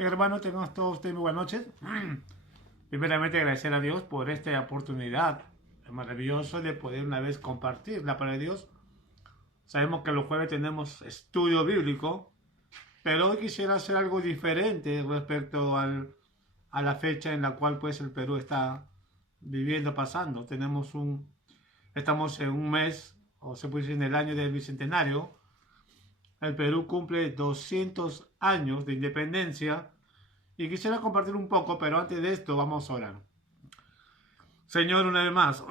Hermano, tengan todos ustedes muy buenas noches. Primeramente agradecer a Dios por esta oportunidad maravillosa de poder una vez compartir la palabra de Dios. Sabemos que los jueves tenemos estudio bíblico, pero hoy quisiera hacer algo diferente respecto a la fecha en la cual pues el Perú está viviendo, pasando. Estamos en un mes, o se puede decir en el año del Bicentenario. El Perú cumple 200 años de independencia y quisiera compartir un poco, pero antes de esto vamos a orar. Señor, una vez más,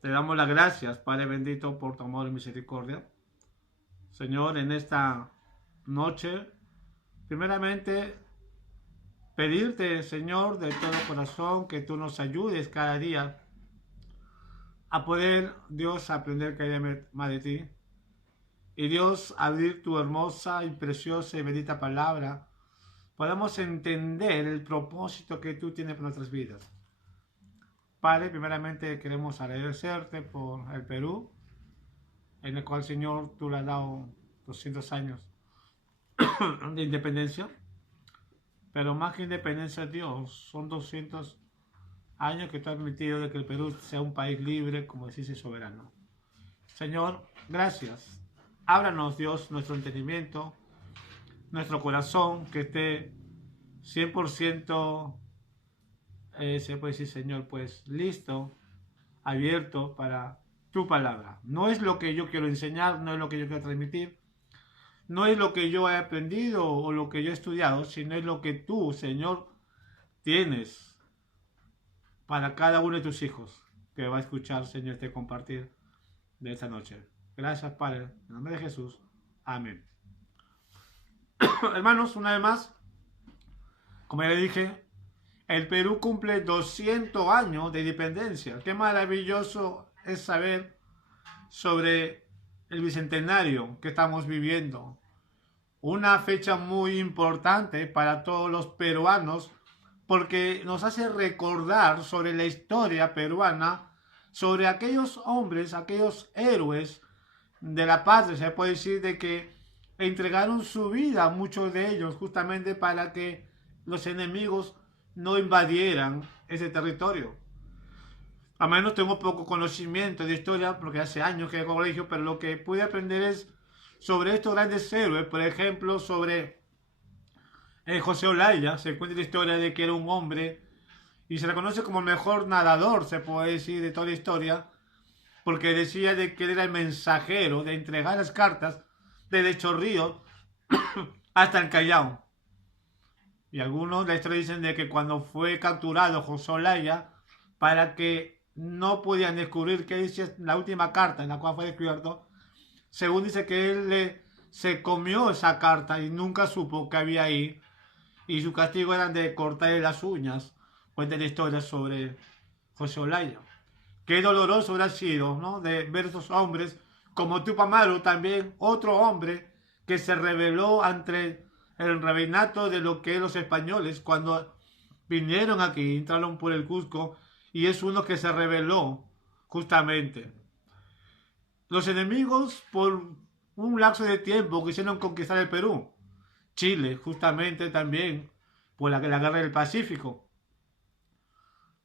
te damos las gracias, Padre bendito, por tu amor y misericordia. Señor, en esta noche, primeramente, pedirte, Señor, de todo corazón, que tú nos ayudes cada día a poder, Dios, aprender cada día más de ti. Y Dios, abrir tu hermosa y preciosa y bendita palabra, podamos entender el propósito que tú tienes para nuestras vidas. Padre, primeramente queremos agradecerte por el Perú, en el cual, Señor, tú le has dado 200 años de independencia. Pero más que independencia, Dios, son 200 años que tú has permitido de que el Perú sea un país libre, como decís, soberano. Señor, gracias. Ábranos, Dios, nuestro entendimiento, nuestro corazón, que esté 100%, se puede decir, Señor, pues listo, abierto para tu palabra. No es lo que yo quiero enseñar, no es lo que yo quiero transmitir, no es lo que yo he aprendido o lo que yo he estudiado, sino es lo que tú, Señor, tienes para cada uno de tus hijos que va a escuchar, Señor, este compartir de esta noche. Gracias, Padre, en el nombre de Jesús. Amén. Hermanos, una vez más, como ya le dije, el Perú cumple 200 años de independencia. Qué maravilloso es saber sobre el bicentenario que estamos viviendo. Una fecha muy importante para todos los peruanos porque nos hace recordar sobre la historia peruana, sobre aquellos hombres, aquellos héroes de la patria, se puede decir, de que entregaron su vida, muchos de ellos, justamente para que los enemigos no invadieran ese territorio. A menos tengo poco conocimiento de historia, porque hace años que he colegio, pero lo que pude aprender es sobre estos grandes héroes, por ejemplo, sobre José Olaya. Se cuenta la historia de que era un hombre y se le conoce como el mejor nadador, se puede decir, de toda la historia, porque decía de que él era el mensajero de entregar las cartas desde Chorrillos hasta el Callao. Y algunos de la historia dicen de que cuando fue capturado José Olaya, para que no podían descubrir qué decía la última carta en la cual fue descubierto, según dice que él se comió esa carta y nunca supo que había ahí, y su castigo era de cortarle las uñas. Cuenta la historia sobre José Olaya. Qué doloroso hubiera sido, ¿no?, de ver esos hombres, como Tupac Amaru, también otro hombre que se rebeló ante el reinato de lo que es los españoles cuando vinieron aquí, entraron por el Cusco, y es uno que se rebeló justamente. Los enemigos por un lapso de tiempo quisieron conquistar el Perú. Chile, justamente también por la guerra del Pacífico.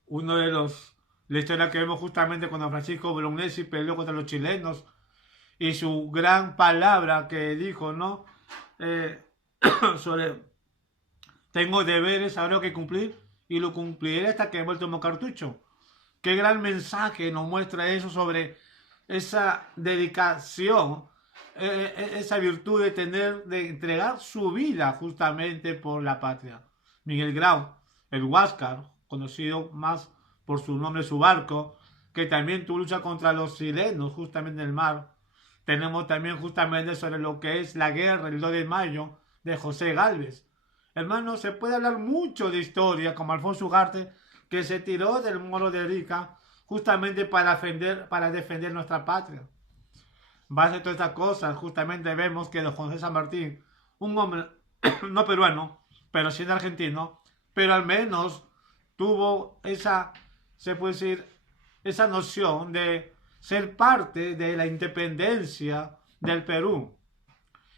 Uno de la historia que vemos justamente cuando Francisco Bolognesi peleó contra los chilenos y su gran palabra que dijo, ¿no? Sobre tengo deberes ahora que cumplir y lo cumpliré hasta que me tomo cartucho. Qué gran mensaje nos muestra eso sobre esa dedicación, esa virtud de entregar su vida justamente por la patria. Miguel Grau, el Huáscar, conocido más por su nombre, su barco, que también tu lucha contra los chilenos justamente en el mar. Tenemos también justamente sobre lo que es la guerra, el 2 de mayo, de José Gálvez. Hermano, se puede hablar mucho de historia, como Alfonso Ugarte, que se tiró del Morro de Arica justamente para defender nuestra patria. Base a todas estas cosas, justamente vemos que don José San Martín, un hombre no peruano, pero sí argentino, pero al menos tuvo esa, se puede decir, esa noción de ser parte de la independencia del Perú.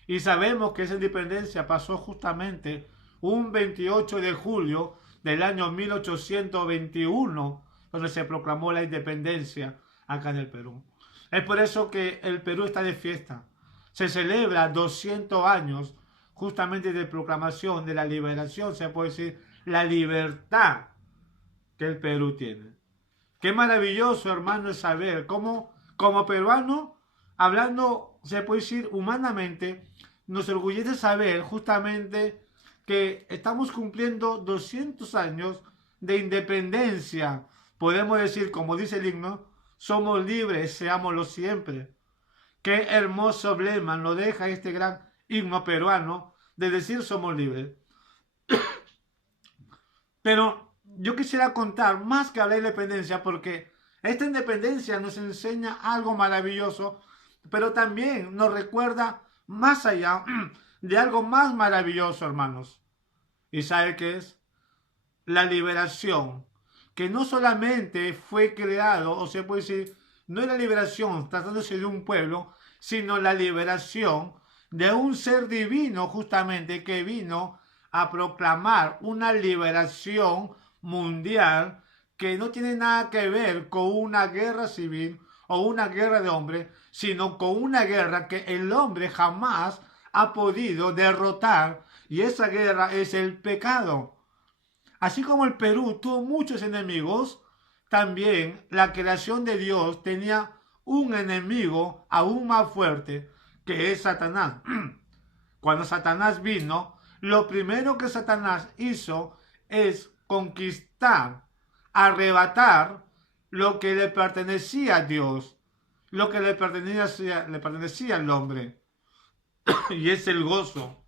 Y sabemos que esa independencia pasó justamente un 28 de julio del año 1821, donde se proclamó la independencia acá en el Perú. Es por eso que el Perú está de fiesta. Se celebra 200 años justamente de proclamación de la liberación, se puede decir, la libertad que el Perú tiene. Qué maravilloso, hermano, es saber cómo, como peruano, hablando, se puede decir, humanamente, nos orgullece saber justamente que estamos cumpliendo 200 años de independencia. Podemos decir, como dice el himno, somos libres, seámoslo siempre. Qué hermoso lema nos deja este gran himno peruano de decir somos libres. Pero yo quisiera contar más que hablar de independencia, porque esta independencia nos enseña algo maravilloso, pero también nos recuerda más allá de algo más maravilloso, hermanos. ¿Y sabe qué es? La liberación, que no solamente fue creado, o se puede decir, no es la liberación tratándose de un pueblo, sino la liberación de un ser divino justamente que vino a proclamar una liberación mundial que no tiene nada que ver con una guerra civil o una guerra de hombres, sino con una guerra que el hombre jamás ha podido derrotar, y esa guerra es el pecado. Así como el Perú tuvo muchos enemigos, también la creación de Dios tenía un enemigo aún más fuerte, que es Satanás. Cuando Satanás vino, lo primero que Satanás hizo es conquistar, arrebatar lo que le pertenecía a Dios, lo que le pertenecía al hombre. Y es el gozo,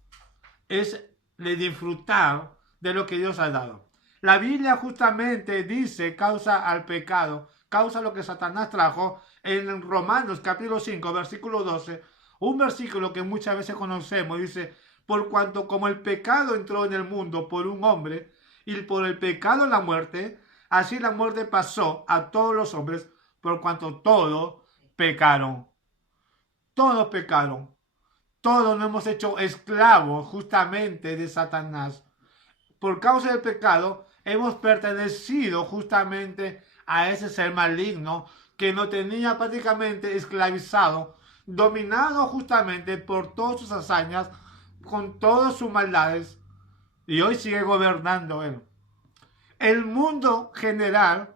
es de disfrutar de lo que Dios ha dado. La Biblia justamente dice causa al pecado, causa lo que Satanás trajo en Romanos capítulo 5, versículo 12, un versículo que muchas veces conocemos, dice, por cuanto como el pecado entró en el mundo por un hombre, y por el pecado la muerte, así la muerte pasó a todos los hombres, por cuanto todos pecaron. Todos pecaron. Todos nos hemos hecho esclavos justamente de Satanás. Por causa del pecado, hemos pertenecido justamente a ese ser maligno que nos tenía prácticamente esclavizado, dominado justamente por todas sus hazañas, con todas sus maldades, y hoy sigue gobernando él. El mundo general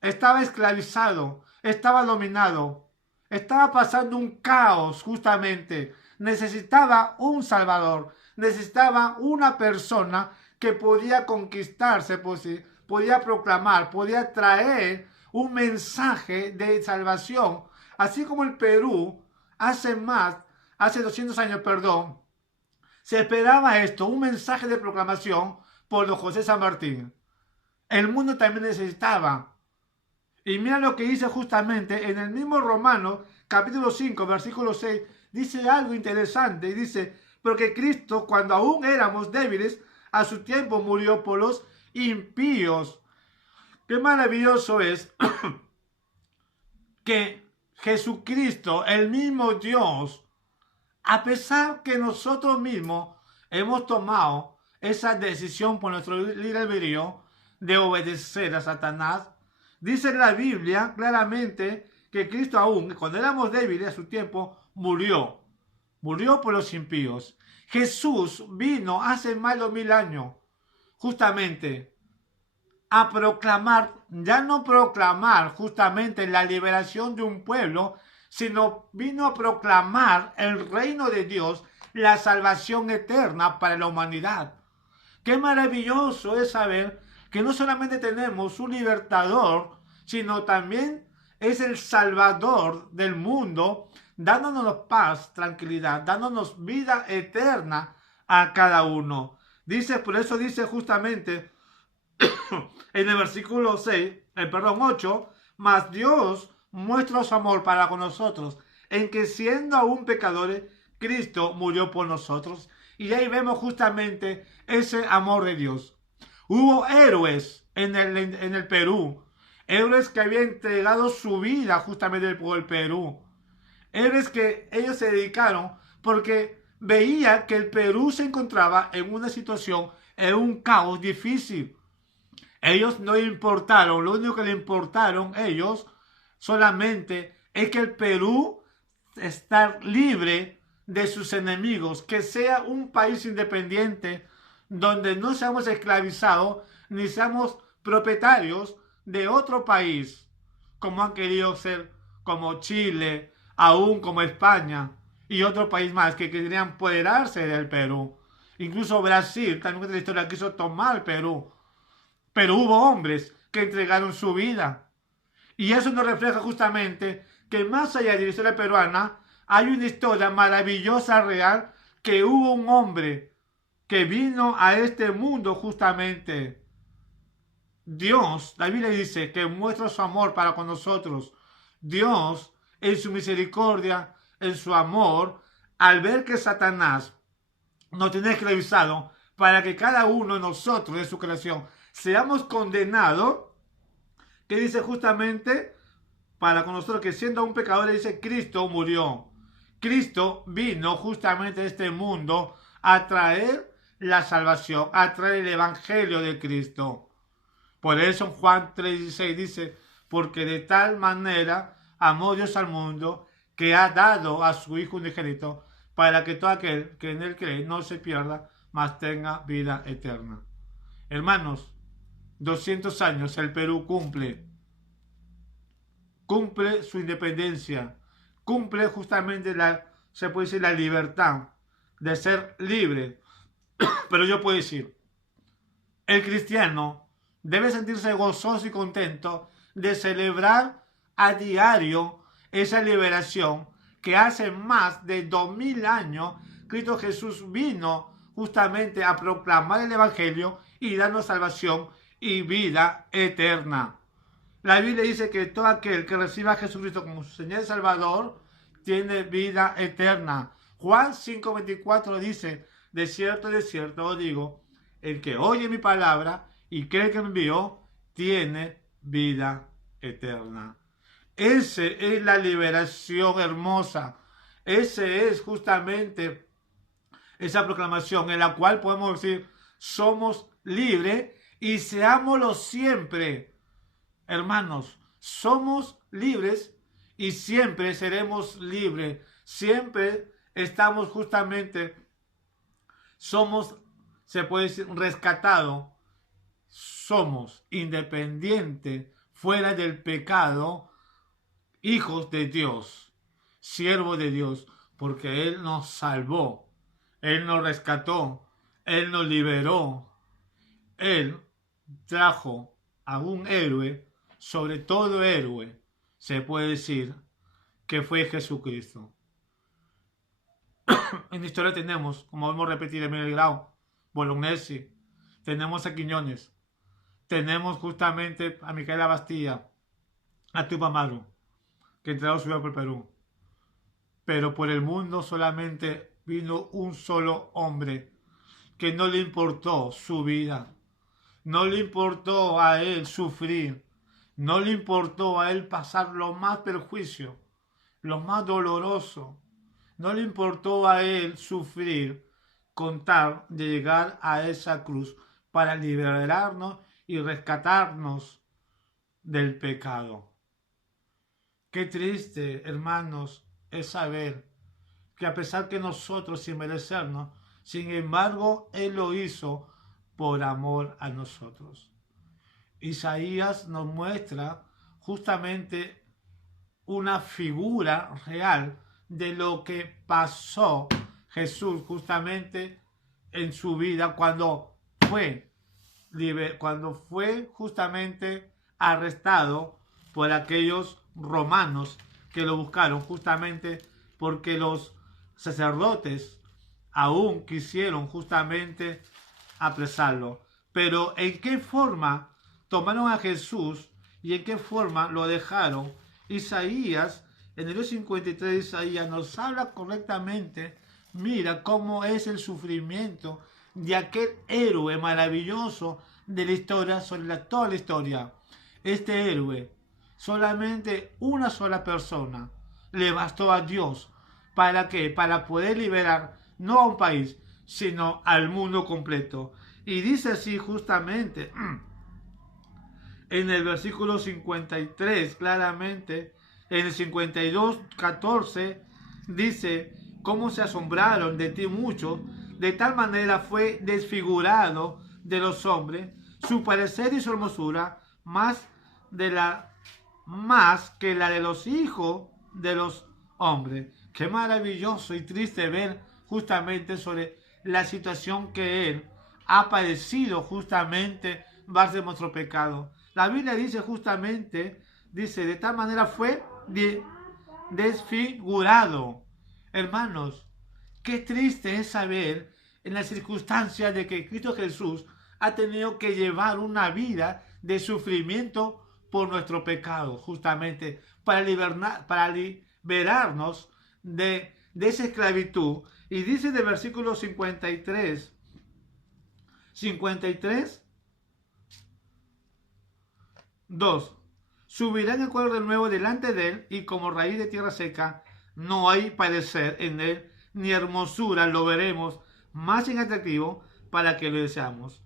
estaba esclavizado, estaba dominado, estaba pasando un caos justamente. Necesitaba un salvador, necesitaba una persona que podía conquistarse, podía proclamar, podía traer un mensaje de salvación. Así como el Perú hace 200 años, se esperaba esto, un mensaje de proclamación por don José San Martín. El mundo también necesitaba. Y mira lo que dice justamente en el mismo Romanos, capítulo 5, versículo 6, dice algo interesante y dice, porque Cristo, cuando aún éramos débiles, a su tiempo murió por los impíos. Qué maravilloso es que Jesucristo, el mismo Dios, a pesar que nosotros mismos hemos tomado esa decisión por nuestro libre albedrío de obedecer a Satanás, dice la Biblia claramente que Cristo aún, cuando éramos débiles a su tiempo, murió por los impíos. Jesús vino hace más de 2000 años justamente a proclamar, ya no proclamar justamente la liberación de un pueblo, sino vino a proclamar el reino de Dios, la salvación eterna para la humanidad. Qué maravilloso es saber que no solamente tenemos un libertador, sino también es el salvador del mundo, dándonos paz, tranquilidad, dándonos vida eterna a cada uno. Por eso dice justamente en el versículo 8, mas Dios muestra su amor para con nosotros, en que siendo aún pecadores, Cristo murió por nosotros. Y ahí vemos justamente ese amor de Dios. Hubo héroes en el Perú, héroes que habían entregado su vida justamente por el Perú, héroes que ellos se dedicaron porque veía que el Perú se encontraba en una situación, en un caos difícil. Ellos no importaron, lo único que le importaron ellos solamente es que el Perú estar libre de sus enemigos, que sea un país independiente donde no seamos esclavizados ni seamos propietarios de otro país, como han querido ser, como Chile, aún como España y otro país más que querían apoderarse del Perú. Incluso Brasil, también en la historia, quiso tomar el Perú. Pero hubo hombres que entregaron su vida. Y eso nos refleja justamente que más allá de la historia peruana, hay una historia maravillosa, real, que hubo un hombre que vino a este mundo justamente. Dios, la Biblia dice que muestra su amor para con nosotros. Dios, en su misericordia, en su amor, al ver que Satanás nos tiene esclavizado para que cada uno de nosotros, de su creación, seamos condenados, que dice justamente para con nosotros que siendo un pecador, dice Cristo murió. Cristo vino justamente a este mundo a traer la salvación, a traer el evangelio de Cristo. Por eso en Juan 3:16 dice, porque de tal manera amó Dios al mundo que ha dado a su Hijo unigénito para que todo aquel que en él cree no se pierda, mas tenga vida eterna. Hermanos, 200 años el Perú cumple su independencia, cumple justamente se puede decir, la libertad de ser libre. Pero yo puedo decir, el cristiano debe sentirse gozoso y contento de celebrar a diario esa liberación que hace más de 2000 años Cristo Jesús vino justamente a proclamar el evangelio y darnos salvación y vida eterna. La Biblia dice que todo aquel que reciba a Jesucristo como su Señor y Salvador tiene vida eterna. Juan 5:24 dice, de cierto os digo, el que oye mi palabra y cree que me envió, tiene vida eterna. Esa es la liberación hermosa. Ese es justamente esa proclamación en la cual podemos decir, somos libres y seámoslo siempre. Hermanos, somos libres y siempre seremos libres. Siempre estamos justamente, somos, se puede decir, rescatados. Somos independientes, fuera del pecado, hijos de Dios, siervos de Dios, porque Él nos salvó, Él nos rescató, Él nos liberó, Él trajo a un héroe, sobre todo héroe, se puede decir, que fue Jesucristo. En la historia tenemos, como hemos repetido, en el grado, Bolognesi, tenemos a Quiñones, tenemos justamente a Micaela Bastilla, a Tupac Amaru, que entraron su vida por Perú. Pero por el mundo solamente vino un solo hombre que no le importó su vida, no le importó a él sufrir, no le importó a él pasar lo más perjuicio, lo más doloroso, no le importó a él sufrir con tal de llegar a esa cruz para liberarnos y rescatarnos del pecado. Qué triste, hermanos, es saber que a pesar que nosotros sin merecernos, sin embargo, Él lo hizo por amor a nosotros. Isaías nos muestra justamente una figura real de lo que pasó Jesús justamente en su vida cuando fue justamente arrestado por aquellos romanos que lo buscaron justamente porque los sacerdotes aún quisieron justamente apresarlo. Pero ¿en qué forma tomaron a Jesús y en qué forma lo dejaron? Isaías, en el 53 de Isaías, nos habla correctamente, mira cómo es el sufrimiento de aquel héroe maravilloso de la historia, sobre toda la historia. Este héroe, solamente una sola persona le bastó a Dios. ¿Para qué? Para poder liberar no a un país, sino al mundo completo. Y dice así justamente en el versículo 53, claramente, en el 52, 14, dice, cómo se asombraron de ti muchos, de tal manera fue desfigurado de los hombres, su parecer y su hermosura, más que la de los hijos de los hombres. Qué maravilloso y triste ver justamente sobre la situación que Él ha padecido justamente más de nuestro pecado. La Biblia dice justamente, dice, de tal manera fue desfigurado. Hermanos, qué triste es saber en las circunstancias de que Cristo Jesús ha tenido que llevar una vida de sufrimiento por nuestro pecado, justamente para liberarnos de esa esclavitud. Y dice en el versículo 53, 2. Subirá en el cuadro de nuevo delante de él, y como raíz de tierra seca, no hay parecer en él, ni hermosura, lo veremos más en atractivo para que lo deseamos.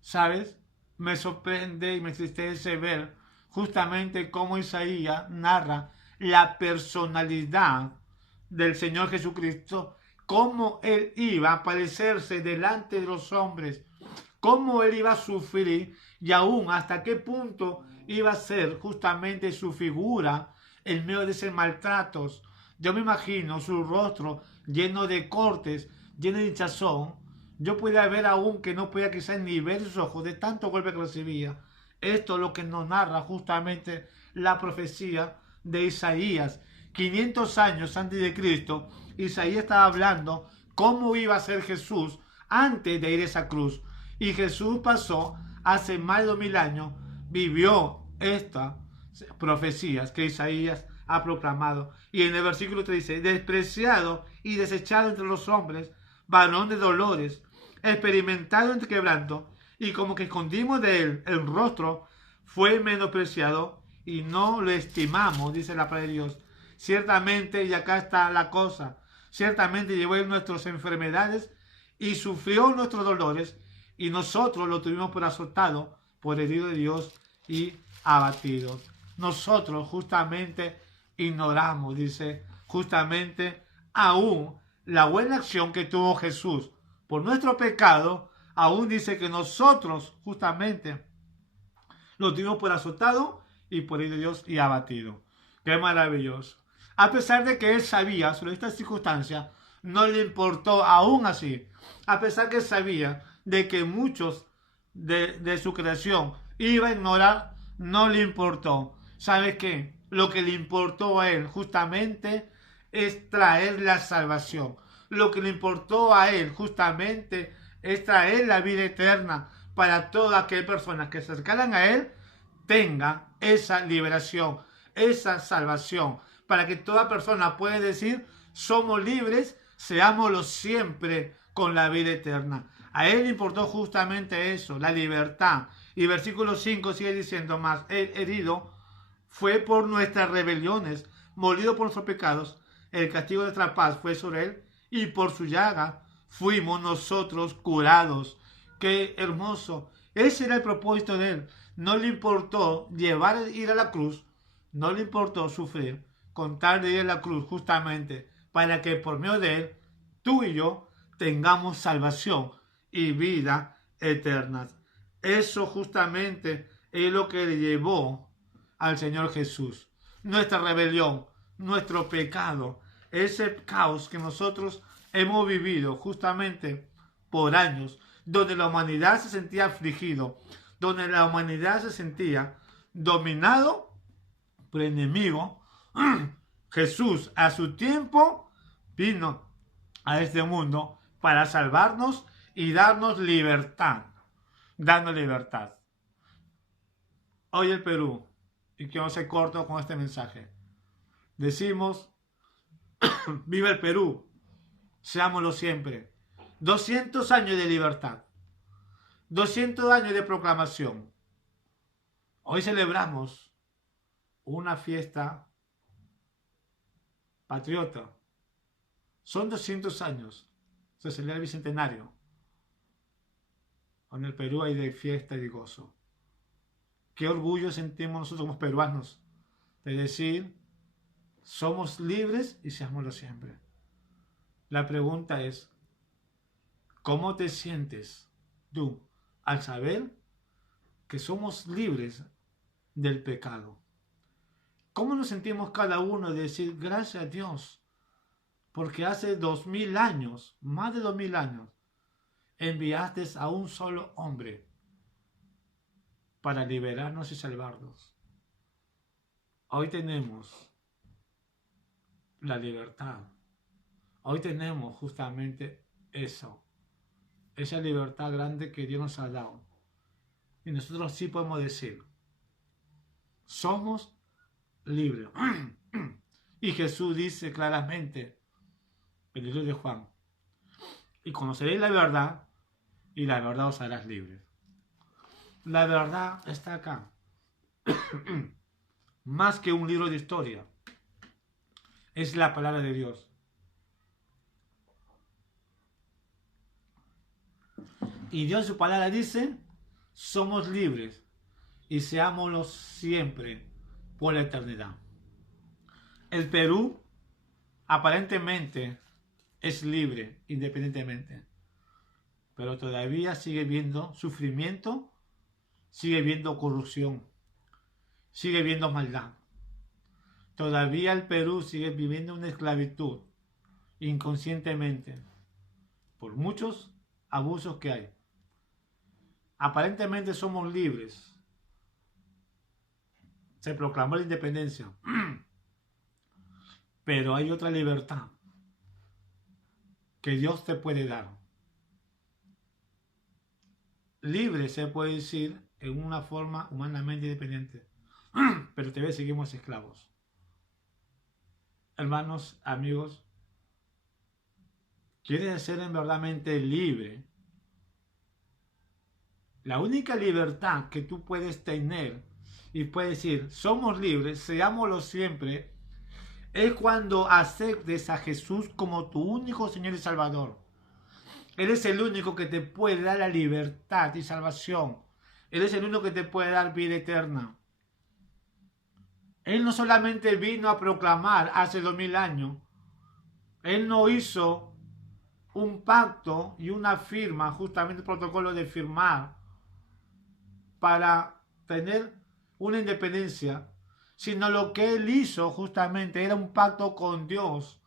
¿Sabes? Me sorprende y me entristece ver justamente cómo Isaías narra la personalidad del Señor Jesucristo, cómo Él iba a aparecerse delante de los hombres, cómo Él iba a sufrir y aún hasta qué punto iba a ser justamente su figura en medio de esos maltratos. Yo me imagino su rostro lleno de cortes, lleno de hinchazón. Yo podía ver aún que no podía quizás ni ver sus ojos de tanto golpe que recibía. Esto es lo que nos narra justamente la profecía de Isaías. 500 años antes de Cristo, Isaías estaba hablando cómo iba a ser Jesús antes de ir a esa cruz. Y Jesús pasó hace más de 2000 años, vivió estas profecías que Isaías ha proclamado. Y en el versículo 3 dice, despreciado y desechado entre los hombres, varón de dolores, experimentado en quebranto, y como que escondimos de él el rostro, fue menospreciado y no lo estimamos, dice la palabra de Dios. Ciertamente, y acá está la cosa, ciertamente llevó él nuestras enfermedades y sufrió nuestros dolores, y nosotros lo tuvimos por azotado, por herido de Dios y abatido. Nosotros justamente ignoramos, dice, justamente aún la buena acción que tuvo Jesús por nuestro pecado, aún dice que nosotros justamente lo tuvimos por azotado y por herido de Dios y abatido. Qué maravilloso. A pesar de que él sabía sobre esta circunstancia, no le importó aún así. A pesar que sabía de que muchos de su creación iba a ignorar, no le importó. ¿Sabe qué? Lo que le importó a él justamente es traer la salvación. Lo que le importó a él justamente es traer la vida eterna para todas aquellas personas que se acercaran a él, tengan esa liberación, esa salvación, para que toda persona pueda decir, somos libres, seámoslo siempre con la vida eterna. A él le importó justamente eso, la libertad. Y versículo 5 sigue diciendo más, el herido fue por nuestras rebeliones, molido por nuestros pecados, el castigo de nuestra paz fue sobre él, y por su llaga fuimos nosotros curados. Qué hermoso. Ese era el propósito de él. No le importó ir a la cruz, no le importó sufrir, con tal de ir a la cruz justamente para que por medio de él, tú y yo tengamos salvación y vida eterna. Eso justamente es lo que le llevó al Señor Jesús. Nuestra rebelión, nuestro pecado, ese caos que nosotros hemos vivido justamente por años, donde la humanidad se sentía afligido, donde la humanidad se sentía dominado por el enemigo. Jesús a su tiempo vino a este mundo para salvarnos y darnos libertad, dando libertad. Hoy el Perú, y que no se corto con este mensaje, decimos, viva el Perú, seámoslo siempre. 200 años de libertad, 200 años de proclamación. Hoy celebramos una fiesta patriota. Son 200 años. Se celebra el Bicentenario. En el Perú hay de fiesta y de gozo. Qué orgullo sentimos nosotros como peruanos de decir, somos libres y seámoslo siempre. La pregunta es, ¿cómo te sientes tú al saber que somos libres del pecado? ¿Cómo nos sentimos cada uno de decir, gracias a Dios, porque hace 2000 años, más de 2000 años, enviaste a un solo hombre para liberarnos y salvarnos? Hoy tenemos la libertad. Hoy tenemos justamente eso. Esa libertad grande que Dios nos ha dado. Y nosotros sí podemos decir, somos libres. Y Jesús dice claramente, en el libro de Juan, y conoceréis la verdad, y la verdad os harás libres. La verdad está acá. Más que un libro de historia. Es la palabra de Dios. Y Dios en su palabra dice, somos libres y seámoslo siempre por la eternidad. El Perú aparentemente es libre independientemente, pero todavía sigue viendo sufrimiento, sigue viendo corrupción, sigue viendo maldad. Todavía el Perú sigue viviendo una esclavitud inconscientemente por muchos abusos que hay. Aparentemente somos libres. Se proclamó la independencia. Pero hay otra libertad que Dios te puede dar. Libre se puede decir en una forma humanamente independiente. Pero todavía seguimos esclavos. Hermanos, amigos, ¿quieres ser verdaderamente libre? La única libertad que tú puedes tener y puedes decir, somos libres, seámoslo siempre, es cuando aceptes a Jesús como tu único Señor y Salvador. Él es el único que te puede dar la libertad y salvación. Él es el único que te puede dar vida eterna. Él no solamente vino a proclamar hace 2000 años. Él no hizo un pacto y una firma, justamente el protocolo de firmar, para tener una independencia, sino lo que Él hizo justamente era un pacto con Dios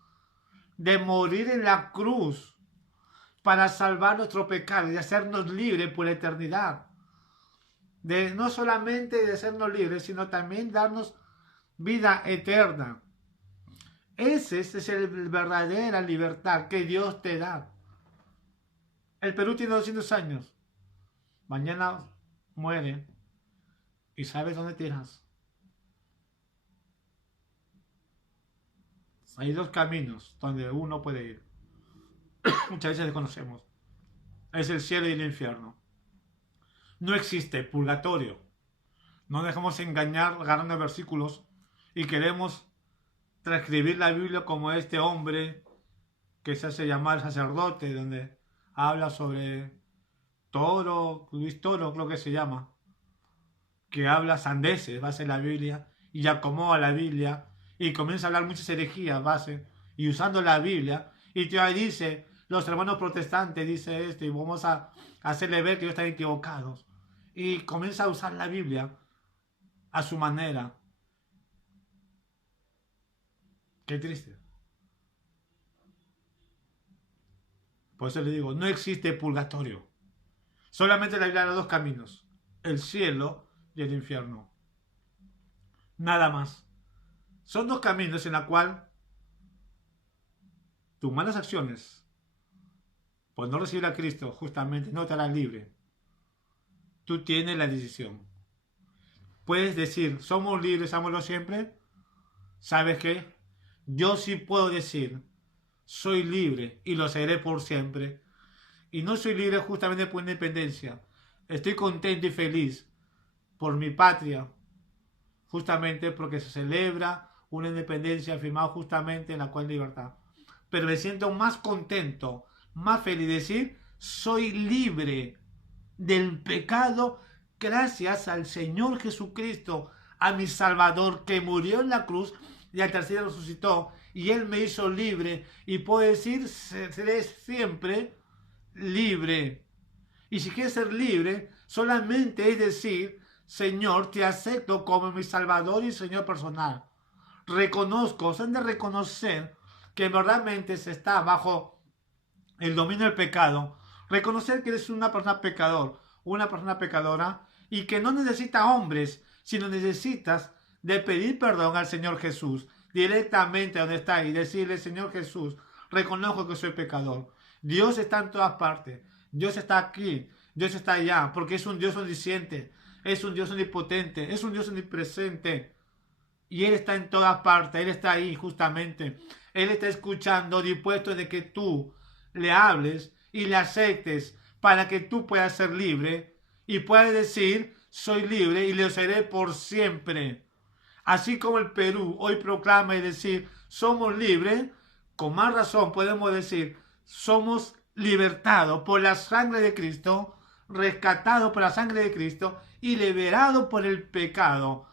de morir en la cruz para salvar nuestro pecado y hacernos libres por la eternidad. De no solamente de hacernos libres, sino también darnos vida eterna. Esa es la verdadera libertad que Dios te da. El Perú tiene 200 años. Mañana muere. ¿Y sabes dónde te irás? Hay dos caminos donde uno puede ir. Muchas veces desconocemos. Es el cielo y el infierno. No existe purgatorio. No dejemos engañar agarrando versículos y queremos transcribir la Biblia como este hombre que se hace llamar sacerdote, donde habla sobre Toro, Luis Toro creo que se llama, que habla sandeces, base en la Biblia, y acomoda la Biblia, y comienza a hablar muchas herejías, base, y usando la Biblia, y te dice, los hermanos protestantes, dice esto, y vamos a hacerle ver que ellos están equivocados, y comienza a usar la Biblia a su manera. Qué triste. Por eso le digo, no existe purgatorio. Solamente la Biblia da dos caminos, el cielo y el infierno. Nada más. Son dos caminos en la cual tus malas acciones, por no recibir a Cristo, justamente no te harán libre. Tú tienes la decisión. Puedes decir, somos libres, amémoslo siempre. ¿Sabes qué? Yo sí puedo decir, soy libre y lo seré por siempre. Y no soy libre justamente por independencia. Estoy contento y feliz por mi patria, justamente porque se celebra una independencia firmada justamente en la cual libertad. pero me siento más contento, más feliz. Decir, soy libre del pecado gracias al Señor Jesucristo, a mi Salvador, que murió en la cruz y al tercer día resucitó, y Él me hizo libre, y puedo decir, seré siempre libre. Y si quieres ser libre, solamente es decir, Señor, te acepto como mi Salvador y Señor personal. Reconozco, se han de reconocer que verdaderamente se está bajo el dominio del pecado. Reconocer que eres una persona pecador, una persona pecadora, y que no necesita hombres, sino necesitas de pedir perdón al Señor Jesús, directamente donde está, y decirle, Señor Jesús, reconozco que soy pecador. Dios está en todas partes. Dios está aquí, Dios está allá, porque es un Dios omnisciente, es un Dios omnipotente, es un Dios omnipresente. Y Él está en todas partes, Él está ahí justamente. Él está escuchando, dispuesto de que tú le hables y le aceptes para que tú puedas ser libre y puedas decir, soy libre y lo seré por siempre. Así como el Perú hoy proclama y decir, somos libres, con más razón podemos decir, somos libertados por la sangre de Cristo, rescatados por la sangre de Cristo y liberados por el pecado.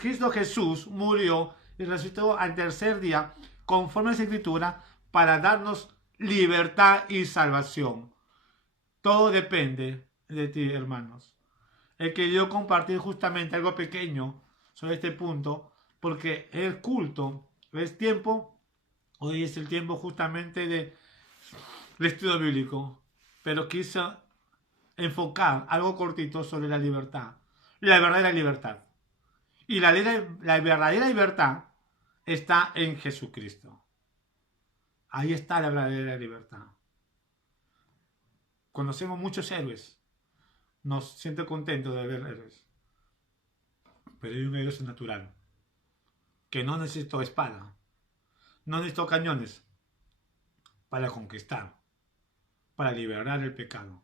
Cristo Jesús murió y resucitó al tercer día, conforme a la Escritura, para darnos libertad y salvación. Todo depende de ti, hermanos. He querido compartir justamente algo pequeño sobre este punto, porque el culto es tiempo, hoy es el tiempo justamente del estudio bíblico, pero quise enfocar algo cortito sobre la libertad, la verdadera libertad. Y la verdadera libertad está en Jesucristo. Ahí está la verdadera libertad. Conocemos muchos héroes. Nos siento contento de ver héroes. Pero hay un héroe natural. Que no necesitó espada. No necesitó cañones. Para conquistar. Para liberar el pecado.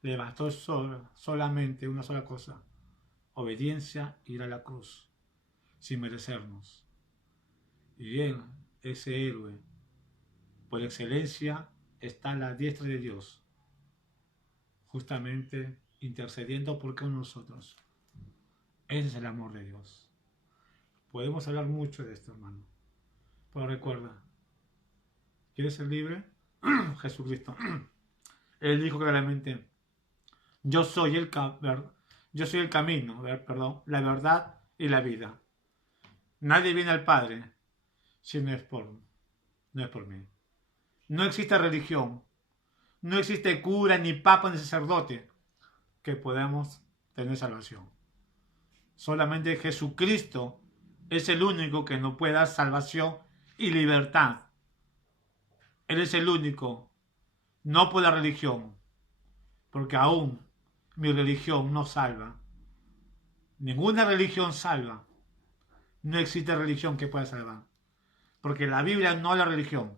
Le bastó solamente una sola cosa. Obediencia, ir a la cruz. Sin merecernos. Y él, ese héroe, por excelencia, está a la diestra de Dios, justamente intercediendo por cada uno de nosotros. Ese es el amor de Dios. Podemos hablar mucho de esto, hermano, pero recuerda, ¿quieres ser libre? Jesucristo. Él dijo claramente, yo soy el camino, la verdad y la vida. Nadie viene al Padre si no es por mí. No existe religión, no existe cura, ni papa, ni sacerdote que podamos tener salvación. Solamente Jesucristo es el único que nos puede dar salvación y libertad. Él es el único, no por la religión, porque aún mi religión no salva. Ninguna religión salva. No existe religión que pueda salvar. Porque la Biblia no es la religión.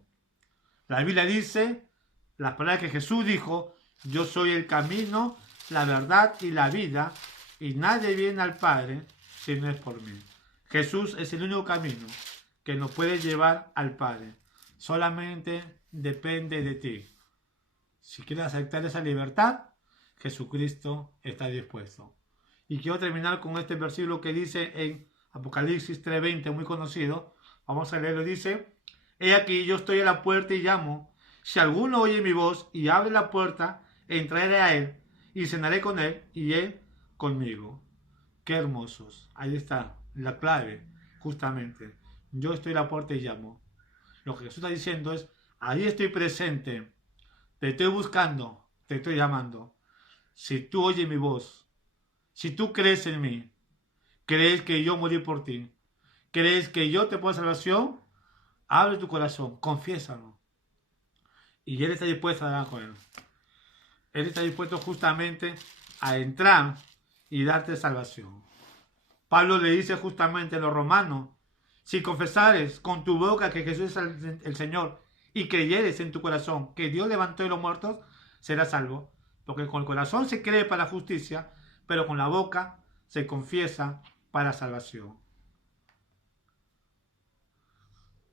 La Biblia dice, las palabras que Jesús dijo, yo soy el camino, la verdad y la vida, y nadie viene al Padre si no es por mí. Jesús es el único camino que nos puede llevar al Padre. Solamente depende de ti. Si quieres aceptar esa libertad, Jesucristo está dispuesto. Y quiero terminar con este versículo que dice en Apocalipsis 3:20, muy conocido. Vamos a leerlo, dice, he aquí, yo estoy a la puerta y llamo. Si alguno oye mi voz y abre la puerta, entraré a él y cenaré con él y él conmigo. Qué hermosos. Ahí está la clave, justamente. Yo estoy a la puerta y llamo. Lo que Jesús está diciendo es, ahí estoy presente. Te estoy buscando, te estoy llamando. Si tú oyes mi voz, si tú crees en mí, crees que yo morí por ti, crees que yo te puedo dar salvación, abre tu corazón, confiésalo. Y Él está dispuesto a dar con Él. Él está dispuesto justamente a entrar y darte salvación. Pablo le dice justamente a los romanos, si confesares con tu boca que Jesús es el Señor y creyeres en tu corazón que Dios levantó de los muertos, serás salvo. Porque con el corazón se cree para la justicia, pero con la boca se confiesa para salvación.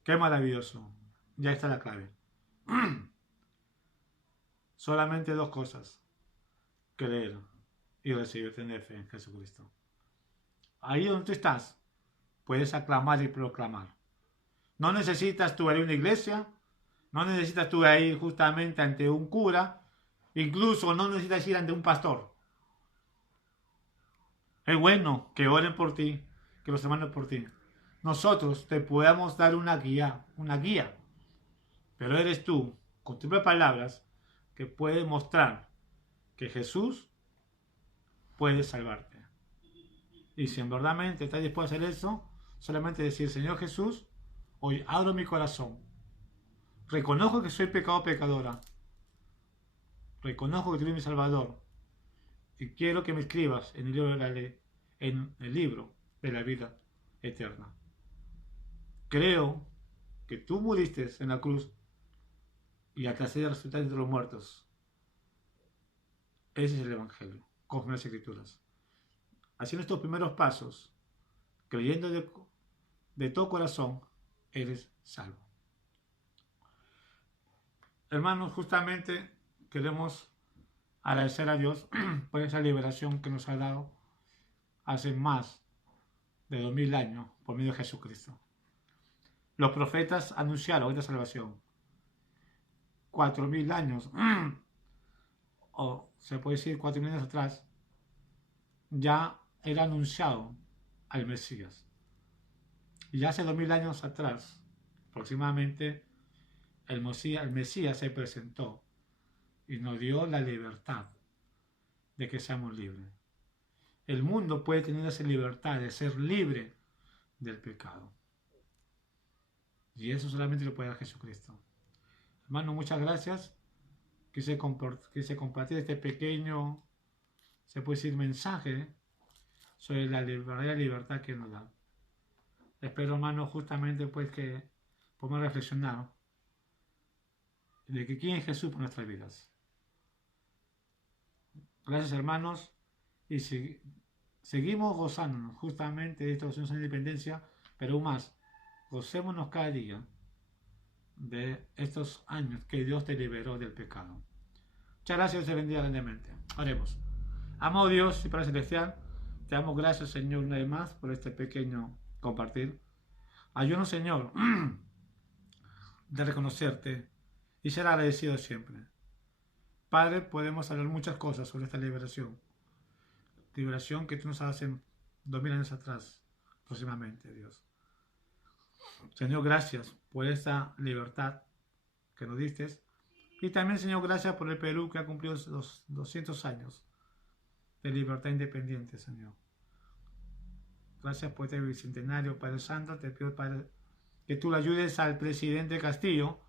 Qué maravilloso. Ya está la clave. Solamente dos cosas: creer y recibir, tener fe en Jesucristo. Ahí donde tú estás, puedes aclamar y proclamar. No necesitas tú ir a una iglesia, no necesitas tú ir justamente ante un cura, incluso no necesitas ir ante un pastor. Es bueno que oren por ti, que los hermanos por ti. Nosotros te podemos dar una guía, pero eres tú, con tus propias palabras, que puedes mostrar que Jesús puede salvarte. Y si en verdad estás dispuesto a hacer eso, solamente decir: Señor Jesús, hoy abro mi corazón. Reconozco que soy pecadora. Reconozco que tú eres mi Salvador. Y quiero que me escribas en el libro de la ley, en el libro de la vida eterna. Creo que tú muriste en la cruz y al tercer día resucitaste entre los muertos. Ese es el Evangelio, conforme a las Escrituras. Haciendo estos primeros pasos, creyendo de todo corazón, eres salvo. Hermanos, justamente queremos agradecer a Dios por esa liberación que nos ha dado hace más de 2000 años por medio de Jesucristo. Los profetas anunciaron esta salvación 4000 años, o se puede decir 4000 años atrás, ya era anunciado al Mesías. Y ya hace 2000 años atrás, aproximadamente, el Mesías se presentó y nos dio la libertad de que seamos libres. El mundo puede tener esa libertad de ser libre del pecado. Y eso solamente lo puede dar Jesucristo. Hermano, muchas gracias. Quise compartir este pequeño, se puede decir, mensaje sobre la verdadera libertad que nos da. Espero, hermano, justamente pues que podamos reflexionar de que quién es Jesús por nuestras vidas. Gracias, hermanos, y seguimos gozándonos justamente de esta opción de independencia, pero aún más, gocémonos cada día de estos años que Dios te liberó del pecado. Muchas gracias, te bendiga grandemente. Oremos. Amado Dios y Padre Celestial, te damos gracias, Señor, una vez más por este pequeño compartir. Ayúdanos, Señor, de reconocerte y ser agradecido siempre. Padre, podemos hablar muchas cosas sobre esta liberación que tú nos das hace 2000 años atrás, próximamente, Dios. Señor, gracias por esta libertad que nos diste. Y también, Señor, gracias por el Perú que ha cumplido los 200 años de libertad independiente, Señor. Gracias por este bicentenario, Padre Santo. Te pido, Padre, que tú le ayudes al presidente Castillo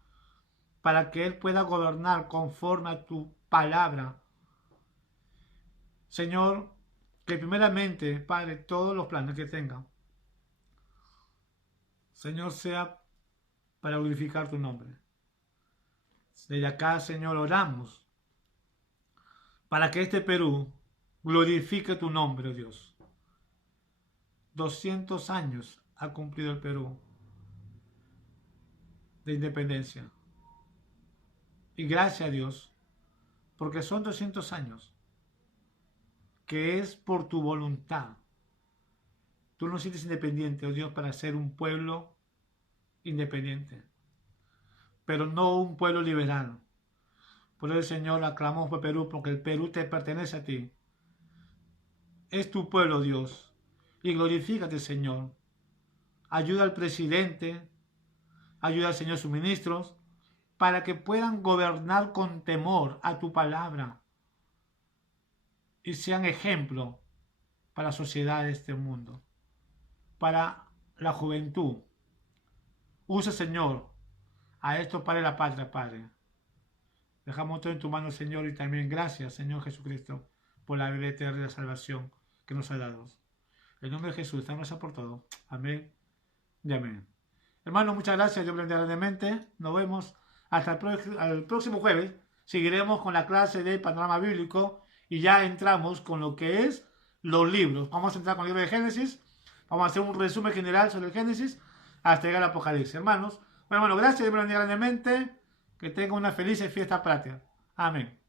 para que él pueda gobernar conforme a tu palabra. Señor, que primeramente, Padre, todos los planes que tenga, Señor, sea para glorificar tu nombre. Desde acá, Señor, oramos para que este Perú glorifique tu nombre, oh Dios. 200 años ha cumplido el Perú de independencia. Y gracias a Dios, porque son 200 años que es por tu voluntad. Tú nos sientes independiente, oh Dios, para ser un pueblo independiente, pero no un pueblo liberal. Por eso, Señor, aclamamos por Perú, porque el Perú te pertenece a ti. Es tu pueblo, Dios, y glorifícate, Señor. Ayuda al presidente, ayuda al Señor sus ministros, para que puedan gobernar con temor a tu palabra y sean ejemplo para la sociedad de este mundo, para la juventud. Usa, Señor, a esto para la patria, Padre. Dejamos todo en tu mano, Señor, y también gracias, Señor Jesucristo, por la vida eterna y la salvación que nos ha dado. En el nombre de Jesús, te gracias por todo. Amén y amén. Hermanos, muchas gracias. Dios bendiga grandemente. Nos vemos hasta el próximo jueves. Seguiremos con la clase de panorama bíblico y ya entramos con lo que es los libros. Vamos a entrar con el libro de Génesis. Vamos a hacer un resumen general sobre el Génesis hasta llegar al Apocalipsis. Hermanos, Pero bueno, gracias, Dios me lo bendiga grandemente. Que tenga una feliz fiesta patria. Amén.